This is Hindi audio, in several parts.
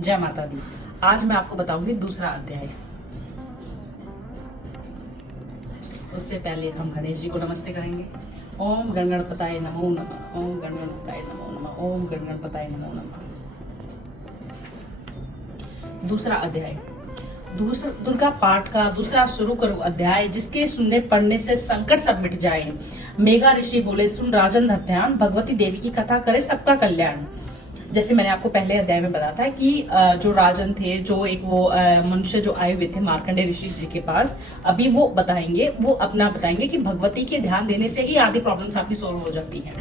जय माता दी। आज मैं आपको बताऊंगी दूसरा अध्याय। उससे पहले हम गणेश जी को नमस्ते करेंगे। ओम गणगणपताय नमो नमः। ओम गणगणपताय नमो नमः। ओम गणगणपताय नमो नमः। दूसरा अध्याय, दुर्गा पाठ का दूसरा शुरू करो अध्याय, जिसके सुनने पढ़ने से संकट सब मिट जाए। मेघा ऋषि बोले, सुन राजन धर ध्यान, भगवती देवी की कथा करे सबका कल्याण। जैसे मैंने आपको पहले अध्याय में बताया था कि जो राजन थे, जो एक वो मनुष्य जो आए हुए थे मार्कंडे ऋषि जी के पास, अभी वो बताएंगे, वो अपना बताएंगे कि भगवती के ध्यान देने से ही आदि प्रॉब्लम्स आपकी सॉल्व हो जाती हैं।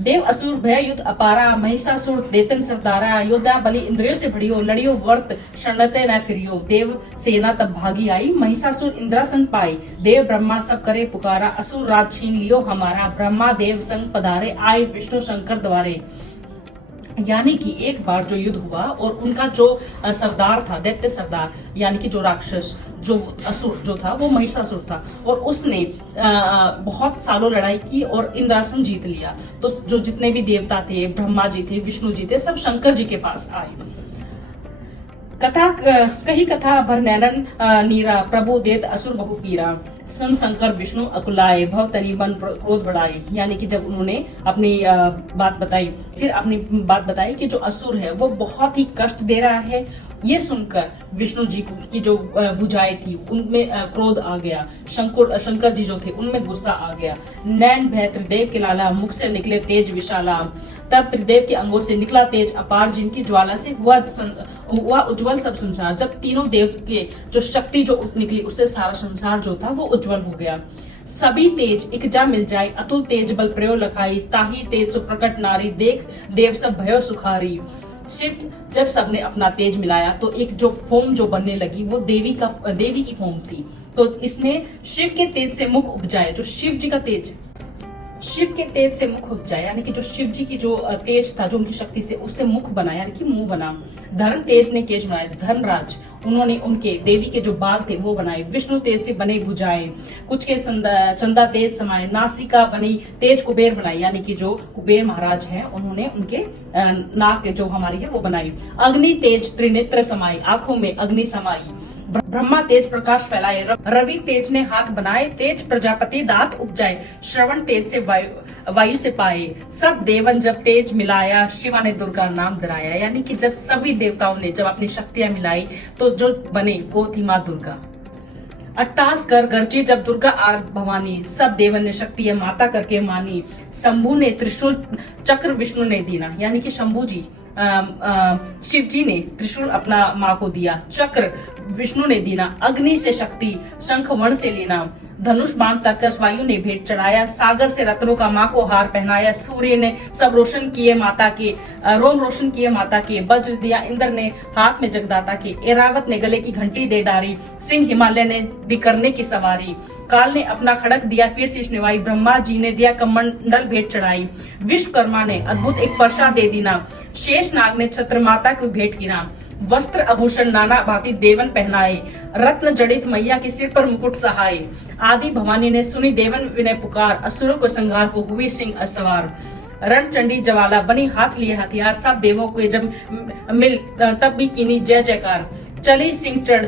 देव असुर भय युद्ध अपारा, महिषासुर देतन सरदारा, योद्धा बलि इंद्रियों से भड़ियो, लड़ियो वर्त शरणते न फिरियो। देव सेना तब भागी आई, महिषासुर इंद्रासन पाई, देव ब्रह्मा सब करे पुकारा, असुर राज छीन लियो हमारा, ब्रह्मा देव संग पधारे, आए विष्णु शंकर द्वारे। यानी कि एक बार जो युद्ध हुआ और उनका जो सरदार था, दैत्य सरदार, यानी कि जो राक्षस, जो असुर जो था, वो महिषासुर था, और उसने बहुत सालों लड़ाई की और इंद्रासन जीत लिया। तो जो जितने भी देवता थे, ब्रह्मा जी थे, विष्णु जी थे, सब शंकर जी के पास आए। कथा कही कथा भर नैनन नीरा, प्रभु देत असुर बहु पीरा, सुन शंकर विष्णु अकुलाए, भव तनि मन क्रोध बढ़ाए। यानी कि जब उन्होंने अपनी बात बताई, फिर अपनी बात बताई कि जो असुर है वो बहुत ही कष्ट दे रहा है, ये सुनकर विष्णु जी की जो भुजाएं थी उनमें क्रोध आ गया। शंकर जी जो थे उनमें गुस्सा आ गया। नैन भय त्रिदेव के लाला, मुख से निकले तेज विशाला, तब त्रिदेव के अंगों से निकला तेज अपार, जिनकी ज्वाला से हुआ उज्जवल सब संसार। जब तीनों देव के जो शक्ति जो निकली, उससे सारा संसार जो था वो उज्जवल हो गया। सभी तेज एक जा मिल जाए, अतुल तेज बल प्रयोग लखाई, ताही तेज सो प्रकट नारी, देख देव सब भयो सुखारी। शिव जब सबने अपना तेज मिलाया तो एक जो फोम जो बनने लगी, वो देवी की फोम थी। तो इसने शिव के तेज से मुख उपजाए, जो शिव जी का तेज, शिव के तेज से मुख उपजाए, यानी कि जो शिव जी की जो तेज था, जो उनकी शक्ति से, उससे मुख बना, यानी कि मुंह बना। धर्म तेज ने केश बनाए, धर्मराज उन्होंने उनके देवी के जो बाल थे वो बनाए। विष्णु तेज से बने भुजाएं, कुछ के चंदा तेज समाये, नासिका बनी तेज कुबेर बनाई, यानी कि जो कुबेर महाराज हैं उन्होंने उनके नाक जो हमारी है वो बनाई। अग्नि तेज त्रिनेत्र समाई, आंखों में अग्नि समाई। ब्रह्मा तेज प्रकाश फैलाए, रवि तेज ने हाथ बनाए, तेज प्रजापति दांत उपजाए, श्रवण तेज से वायु से पाए। सब देवन जब तेज मिलाया, शिवा ने दुर्गा नाम धराया। यानी कि जब सभी देवताओं ने जब अपनी शक्तियां मिलाई तो जो बने वो थी माँ दुर्गा। अट्टास कर गर्जी जब दुर्गा आर भवानी, सब देवन ने शक्ति माता करके मानी। शंभु ने त्रिशूल चक्र विष्णु ने दीना, यानी कि शंभु जी शिव जी ने त्रिशूल अपना माँ को दिया, चक्र विष्णु ने दीना, अग्नि से शक्ति, शंख वर्ण से लेना, धनुष बाण तर्कस वायु ने भेंट चढ़ाया, सागर से रत्नों का माँ को हार पहनाया, सूर्य ने सब रोशन किए माता के, रोम रोशन किए माता के, वज्र दिया इंद्र ने हाथ में जगदाता के, एरावत ने गले की घंटी दे डारी, सिंह हिमालय ने दी करने की सवारी, काल ने अपना खड़क दिया फिर शीश निवाई, ब्रह्मा जी ने दिया कमंडल भेंट चढ़ाई, विश्वकर्मा ने अद्भुत एक पर्चा दे दीना, शेष नाग ने छत्र माता को भेंट किना, वस्त्र आभूषण नाना भांति देवन पहनाए, रत्न जड़ित मैया के सिर पर मुकुट सहाय। आदि भवानी ने सुनी देवन विनय पुकार, असुरों को संहार को हुई सिंह असवार। रण चंडी ज्वाला बनी हाथ लिए हथियार, सब देवों को जब मिल तब भी कीनी जय जयकार। चली सिंह चढ़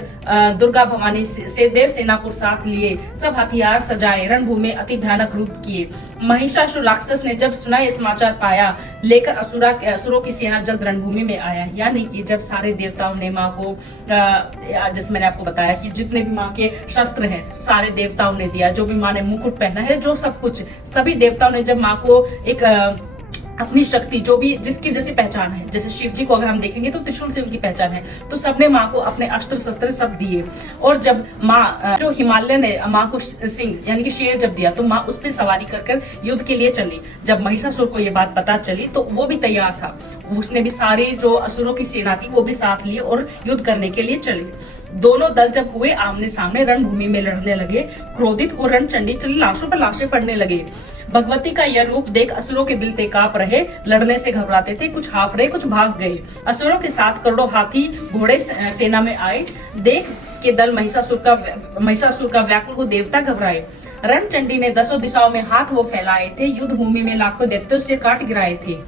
दुर्गा भवानी से देव सेना को साथ लिए, सब हथियार सजाए, रणभूमि में अति भयानक रूप किए। महिषासुर राक्षस ने जब सुना ये समाचार पाया, लेकर असुरों की सेना जल्द रणभूमि में आया। यानी कि जब सारे देवताओं ने माँ को, जैसे मैंने आपको बताया कि जितने भी माँ के शस्त्र हैं सारे देवताओं ने दिया, जो भी माँ ने मुकुट पहना है, जो सब कुछ सभी देवताओं ने जब माँ को एक अपनी शक्ति, जो भी जिसकी जैसी पहचान है, जैसे शिव जी को अगर हम देखेंगे तो त्रिशूल से उनकी पहचान है, तो सबने माँ को अपने अस्त्र शस्त्र सब दिए। और जब माँ जो हिमालय ने माँ को सिंह यानी कि शेर जब दिया, तो माँ उस पर सवारी कर युद्ध के लिए चली। जब महिषासुर को ये बात पता चली तो वो भी तैयार था, उसने भी सारे जो असुरों की सेना थी वो भी साथ लिए और युद्ध करने के लिए चली। दोनों दल जब हुए आमने सामने, रणभूमि में लड़ने लगे, क्रोधित हो रण चंडी चली, लाशों पर लाशें पड़ने लगे। भगवती का यह रूप देख असुरों के दिल ते कांप रहे, लड़ने से घबराते थे, कुछ हाफ रहे कुछ भाग गए। असुरों के साथ करोड़ों हाथी घोड़े सेना में आए, देख के दल महिषासुर का व्याकुल को देवता घबराए। रणचंडी ने दसों दिशाओं में हाथ वो फैलाए थे, युद्ध भूमि में लाखों दैत्यों से काट गिराए थे।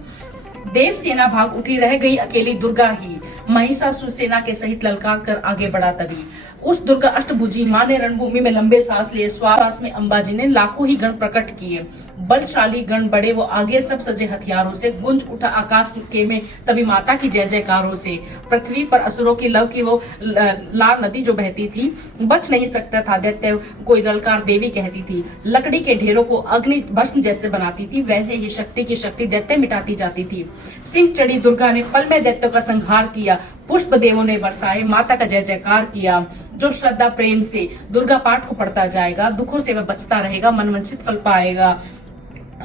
देव सेना भाग उठी, रह गई अकेली दुर्गा ही। महिषासुर सेना के सहित ललकार कर आगे बढ़ा तभी। उस दुर्गा अष्टभुजी मां ने रणभूमि में लंबे सांस लिए। श्वास में अंबाजी ने लाखों ही गण प्रकट किए। बलशाली गण बड़े वो आगे, सब सजे हथियारों से। गुंज उठा आकाश के में तभी माता की जय जयकारों से। पृथ्वी पर असुरों की लव की वो लाल नदी जो बहती थी, बच नहीं सकता था दैत्य कोई, ललकार देवी कहती थी। लकड़ी के ढेरों को अग्नि भस्म जैसे बनाती थी, वैसे ही शक्ति की शक्ति दैत्य मिटाती जाती थी। सिंह चढ़ी दुर्गा ने पल में दैत्यों का संहार किया। पुष्प देवों ने बरसाए, माता का जय जयकार किया। जो श्रद्धा प्रेम से दुर्गा पाठ को पढ़ता जाएगा, दुखों से वह बचता रहेगा, मनवांछित फल पाएगा।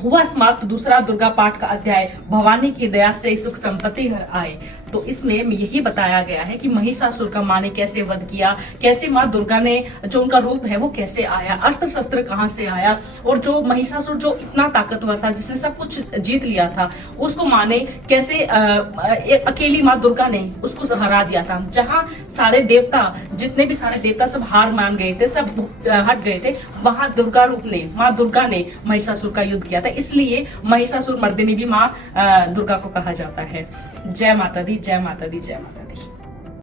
हुआ समाप्त दूसरा दुर्गा पाठ का अध्याय। भवानी की दया से सुख संपत्ति घर आए। तो इसमें यही बताया गया है कि महिषासुर का मां ने कैसे वध किया, कैसे मां दुर्गा ने जो उनका रूप है वो कैसे आया, अस्त्र शस्त्र कहां से आया, और जो महिषासुर जो इतना ताकतवर था, जिसने सब कुछ जीत लिया था, उसको मां ने कैसे अकेली मां दुर्गा ने उसको हरा दिया था। जहां सारे देवता, जितने भी सारे देवता सब हार मान गए थे, सब हट गए थे, वहां दुर्गा रूप ने, मां दुर्गा ने महिषासुर का युद्ध किया था। इसलिए महिषासुर मर्दिनी भी मां दुर्गा को कहा जाता है। जय माता दी, जय माता दी, जय माता दी।